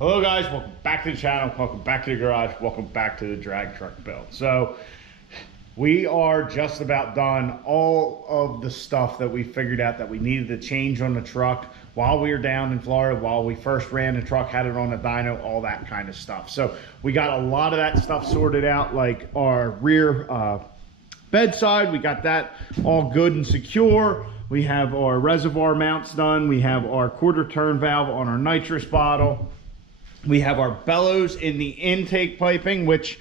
Hello guys, welcome back to the channel, welcome back to the garage, welcome back to the drag truck build. So we are just about done all of the stuff that we figured out that we needed to change on the truck while we were down in Florida, while we first ran the truck, had it on the dyno, all that kind of stuff. So we got a lot of that stuff sorted out, like our rear bedside, we got that all good and secure. We have our reservoir mounts done. We have our quarter turn valve on our nitrous bottle. We have our bellows in the intake piping, which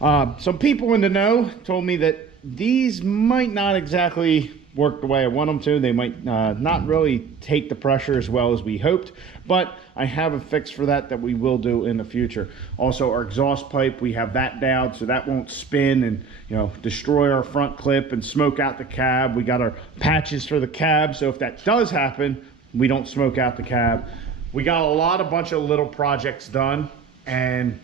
some people in the know told me that these might not exactly work the way I want them to. They might not really take the pressure as well as we hoped, but I have a fix for that we will do in the future. Also, our exhaust pipe, we have that down so that won't spin and destroy our front clip and smoke out the cab. We got our patches for the cab, so if that does happen, we don't smoke out the cab. We got a bunch of little projects done, and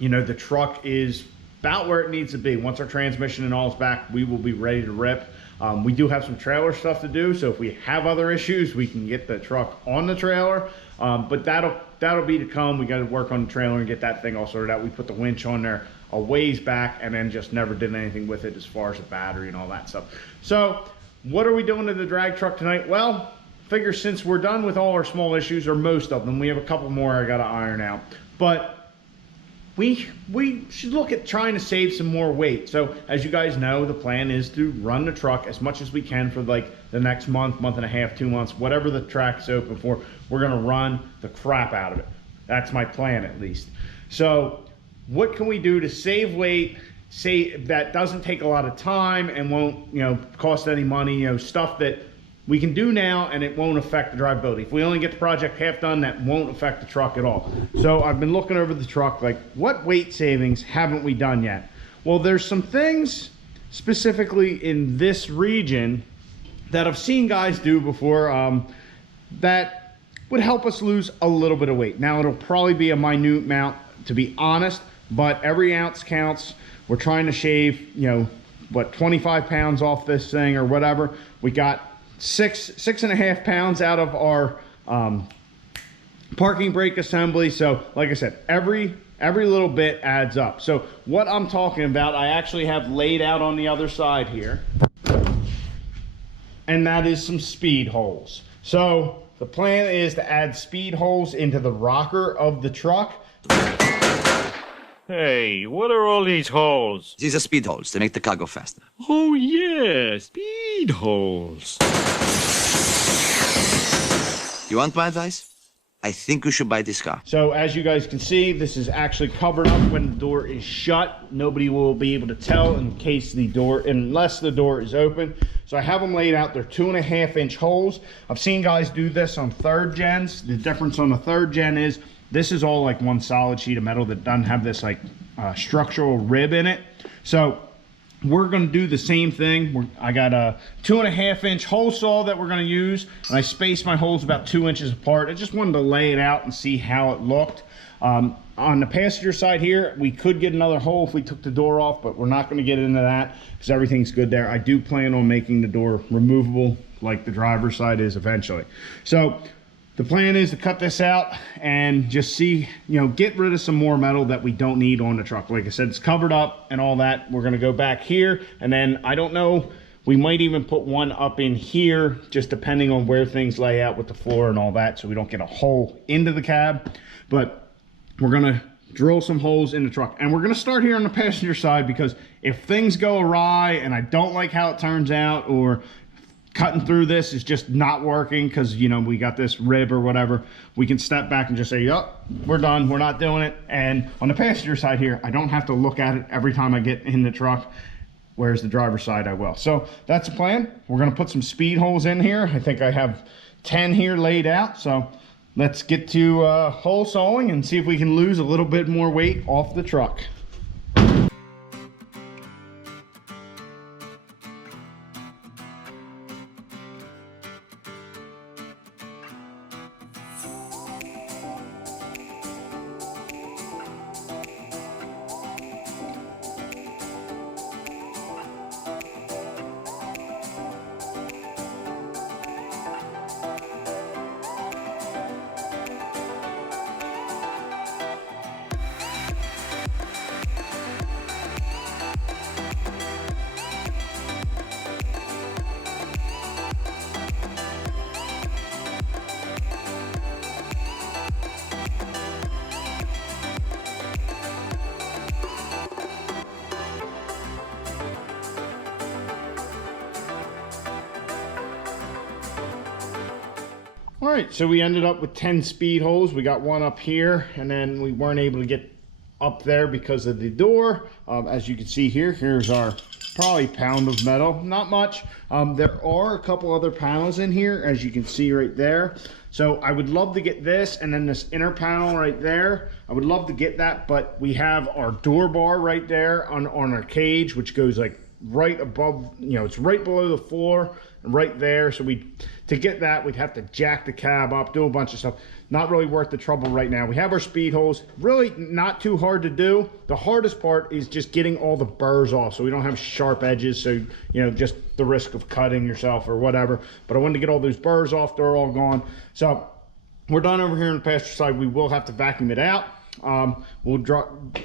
the truck is about where it needs to be. Once our transmission and all is back, we will be ready to rip. We do have some trailer stuff to do, so if we have other issues, we can get the truck on the trailer. But that'll be to come. We got to work on the trailer and get that thing all sorted out. We put the winch on there a ways back and then just never did anything with it as far as the battery and all that stuff. So what are we doing to the drag truck tonight? Well, figure since we're done with all our small issues, or most of them, we have a couple more I got to iron out. But we should look at trying to save some more weight. So as you guys know, the plan is to run the truck as much as we can for like the next month and a half, 2 months, whatever the track's open for. We're gonna run the crap out of it. That's my plan, at least. So what can we do to save weight, that doesn't take a lot of time and won't cost any money, stuff that we can do now and it won't affect the drivability. If we only get the project half done, that won't affect the truck at all. So I've been looking over the truck, like what weight savings haven't we done yet? Well, there's some things specifically in this region that I've seen guys do before that would help us lose a little bit of weight. Now it'll probably be a minute amount, to be honest, but every ounce counts. We're trying to shave, 25 pounds off this thing or whatever. We got 6.5 pounds out of our parking brake assembly. So like I said, every little bit adds up. So what I'm talking about, I actually have laid out on the other side here, and that is some speed holes. So the plan is to add speed holes into the rocker of the truck. Hey, what are all these holes? These are speed holes to make the car go faster. Oh yeah, speed holes. You want my advice? I think you should buy this car. So as you guys can see, this is actually covered up when the door is shut. Nobody will be able to tell unless the door is open. So I have them laid out. They're 2.5-inch holes. I've seen guys do this on third gens. The difference on the third gen is this is all like one solid sheet of metal that doesn't have this like structural rib in it. So we're going to do the same thing. I got a 2.5-inch hole saw that we're going to use, and I spaced my holes about 2 inches apart. I just wanted to lay it out and see how it looked. On the passenger side here, we could get another hole if we took the door off, but we're not going to get into that because everything's good there. I do plan on making the door removable like the driver's side is eventually. So the plan is to cut this out and just see, get rid of some more metal that we don't need on the truck. Like I said, it's covered up and all that. We're going to go back here, and then I don't know, we might even put one up in here, just depending on where things lay out with the floor and all that, so we don't get a hole into the cab. But we're going to drill some holes in the truck, and we're going to start here on the passenger side, because if things go awry and I don't like how it turns out, or cutting through this is just not working because we got this rib or whatever, we can step back and just say, yup, we're done, we're not doing it. And on the passenger side here, I don't have to look at it every time I get in the truck, whereas the driver's side I will. So that's the plan. We're going to put some speed holes in here. I think I have 10 here laid out. So let's get to hole sawing and see if we can lose a little bit more weight off the truck. All right, so we ended up with 10 speed holes. We got one up here, and then we weren't able to get up there because of the door. As you can see here, here's our probably pound of metal, not much. There are a couple other panels in here, as you can see right there. So I would love to get this, and then this inner panel right there. I would love to get that, but we have our door bar right there on our cage, which goes like right above, you know, it's right below the floor, right there. So to get that, we'd have to jack the cab up, do a bunch of stuff. Not really worth the trouble right now. We have our speed holes, really not too hard to do. The hardest part is just getting all the burrs off so we don't have sharp edges, so, you know, just the risk of cutting yourself or whatever. But I wanted to get all those burrs off, they're all gone. So we're done over here on the passenger side. We will have to vacuum it out. We'll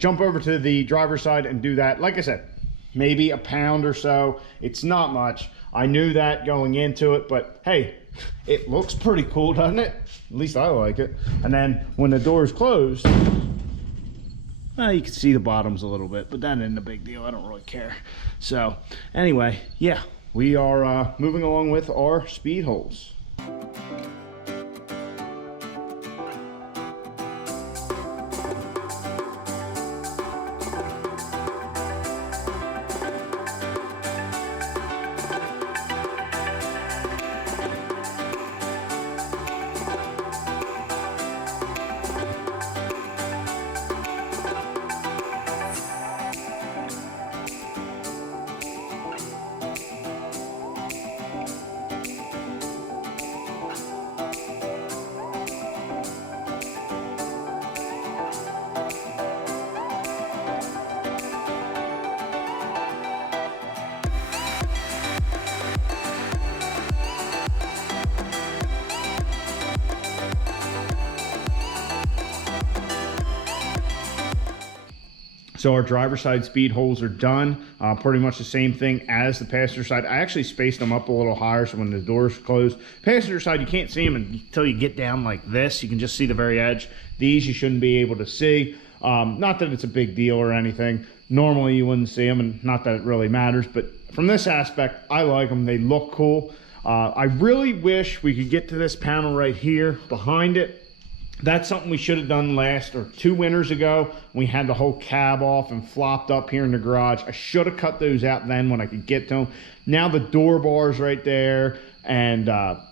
jump over to the driver's side and do that. Like I said, maybe a pound or so. It's not much. I knew that going into it, but hey, it looks pretty cool, doesn't it? At least I like it. And then when the door is closed, well, you can see the bottoms a little bit, but that isn't a big deal. I don't really care. So anyway, yeah, we are moving along with our speed holes. So our driver's side speed holes are done. Pretty much the same thing as the passenger side. I actually spaced them up a little higher so when the door's closed. Passenger side, you can't see them until you get down like this. You can just see the very edge. These you shouldn't be able to see. Not that it's a big deal or anything. Normally you wouldn't see them, and not that it really matters. But from this aspect, I like them. They look cool. I really wish we could get to this panel right here behind it. That's something we should have done last or 2 winters ago. We had the whole cab off and flopped up here in the garage. I should have cut those out then when I could get to them. Now the door bar's right there, and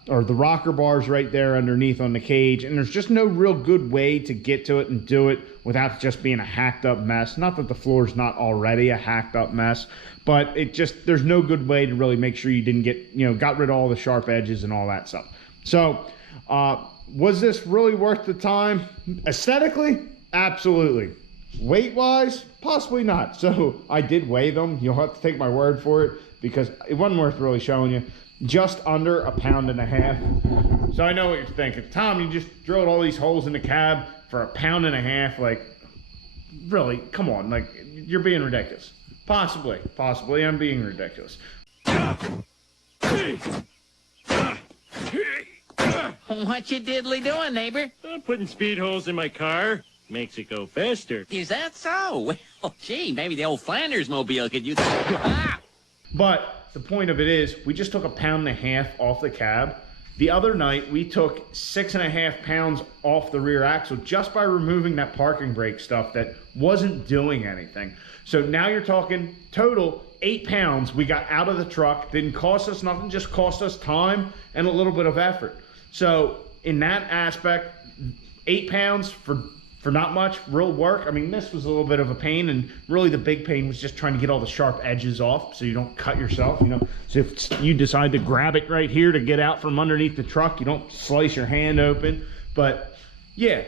or the rocker bar's right there underneath on the cage, and there's just no real good way to get to it and do it without just being a hacked up mess. Not that the floor's not already a hacked up mess, but it just, there's no good way to really make sure you didn't get, you know, got rid of all the sharp edges and all that stuff. So was this really worth the time? Aesthetically, absolutely. Weight-wise, possibly not. So I did weigh them. You'll have to take my word for it because it wasn't worth really showing you. Just under 1.5 pounds. So I know what you're thinking. Tom, you just drilled all these holes in the cab for 1.5 pounds. Like, really? Come on. Like, you're being ridiculous. Possibly I'm being ridiculous. What you diddly doing, neighbor? I'm putting speed holes in my car. Makes it go faster. Is that so? Well, gee, maybe the old Flanders mobile could use that. But the point of it is, we just took 1.5 pounds off the cab. The other night, we took 6.5 pounds off the rear axle just by removing that parking brake stuff that wasn't doing anything. So now you're talking total 8 pounds we got out of the truck. Didn't cost us nothing, just cost us time and a little bit of effort. So in that aspect, 8 pounds for not much real work. I mean, this was a little bit of a pain, and really the big pain was just trying to get all the sharp edges off so you don't cut yourself, you know. So if you decide to grab it right here to get out from underneath the truck, you don't slice your hand open. But yeah,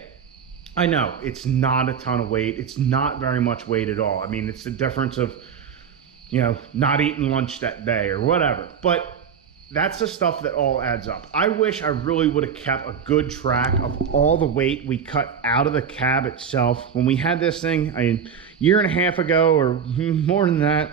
I know it's not a ton of weight. It's not very much weight at all. I mean, it's the difference of, you know, not eating lunch that day or whatever. But that's the stuff that all adds up. I wish I really would have kept a good track of all the weight we cut out of the cab itself. When we had this thing, a year and a half ago or more than that,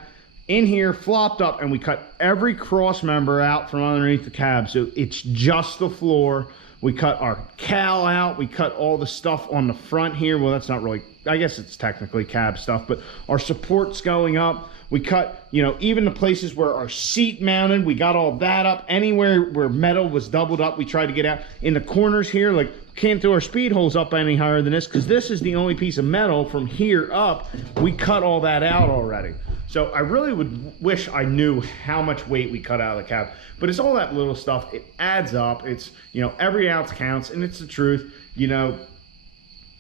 in here, flopped up, and we cut every cross member out from underneath the cab. So it's just the floor. We cut our cowl out. We cut all the stuff on the front here. Well, that's not really, I guess it's technically cab stuff, but our support's going up. We cut, you know, even the places where our seat mounted, we got all that up. Anywhere where metal was doubled up, we tried to get out. In the corners here, like, can't throw our speed holes up any higher than this because this is the only piece of metal from here up. We cut all that out already. So I really would wish I knew how much weight we cut out of the cab, but it's all that little stuff. It adds up. It's, you know, every ounce counts, and it's the truth. You know,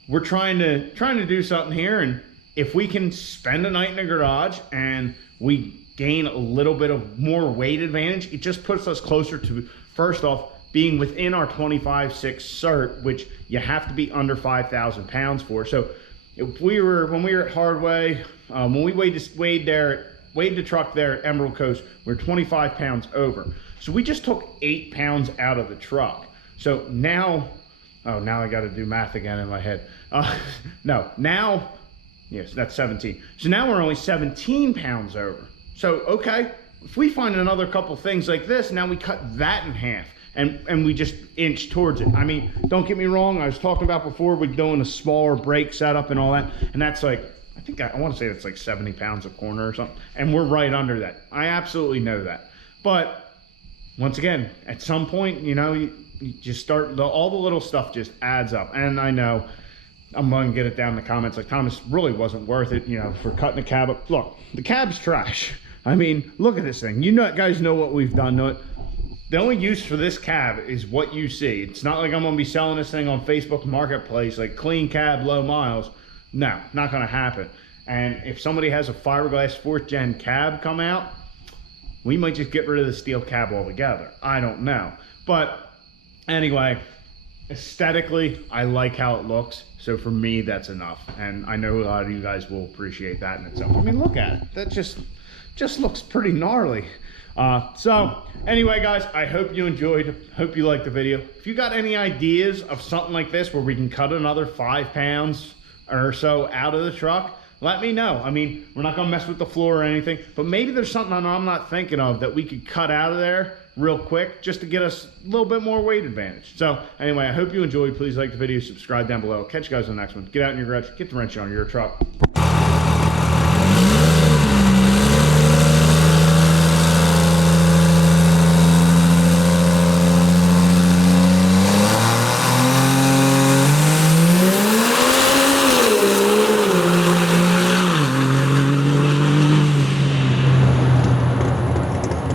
we're trying to do something here, and if we can spend a night in the garage and we gain a little bit of more weight advantage, it just puts us closer to, first off, being within our 25.6 cert, which you have to be under 5,000 pounds for. So if we were, when we were at Hardway, when we weighed the truck there at Emerald Coast, we were 25 pounds over. So we just took 8 pounds out of the truck. So now, oh, now I got to do math again in my head. No, now, yes, that's 17. So now we're only 17 pounds over. So, okay, if we find another couple things like this, now we cut that in half. And we just inch towards it. I mean, don't get me wrong, I was talking about before, we're doing a smaller brake setup and all that, and that's like, I want to say it's like 70 pounds a corner or something, and we're right under that. I absolutely know that. But once again, at some point, you know, you just start, all the little stuff just adds up. And I know I'm going to get it down in the comments, like, Thomas, really wasn't worth it, you know, for cutting the cab up. Look, the cab's trash. I mean, look at this thing. You know, guys know what we've done to it. The only use for this cab is what you see. It's not like I'm going to be selling this thing on Facebook Marketplace, like clean cab, low miles. No, not going to happen. And if somebody has a fiberglass 4th gen cab come out, we might just get rid of the steel cab altogether. I don't know. But anyway, aesthetically, I like how it looks. So for me, that's enough. And I know a lot of you guys will appreciate that in itself. I mean, look at it. That just looks pretty gnarly. So anyway, guys, I hope you enjoyed. Hope you liked the video. If you got any ideas of something like this where we can cut another 5 pounds or so out of the truck, let me know. I mean, we're not gonna mess with the floor or anything, but maybe there's something I'm not thinking of that we could cut out of there real quick just to get us a little bit more weight advantage. So anyway, I hope you enjoyed. Please like the video, subscribe down below. Catch you guys on the next one. Get out in your garage, get the wrench on your truck.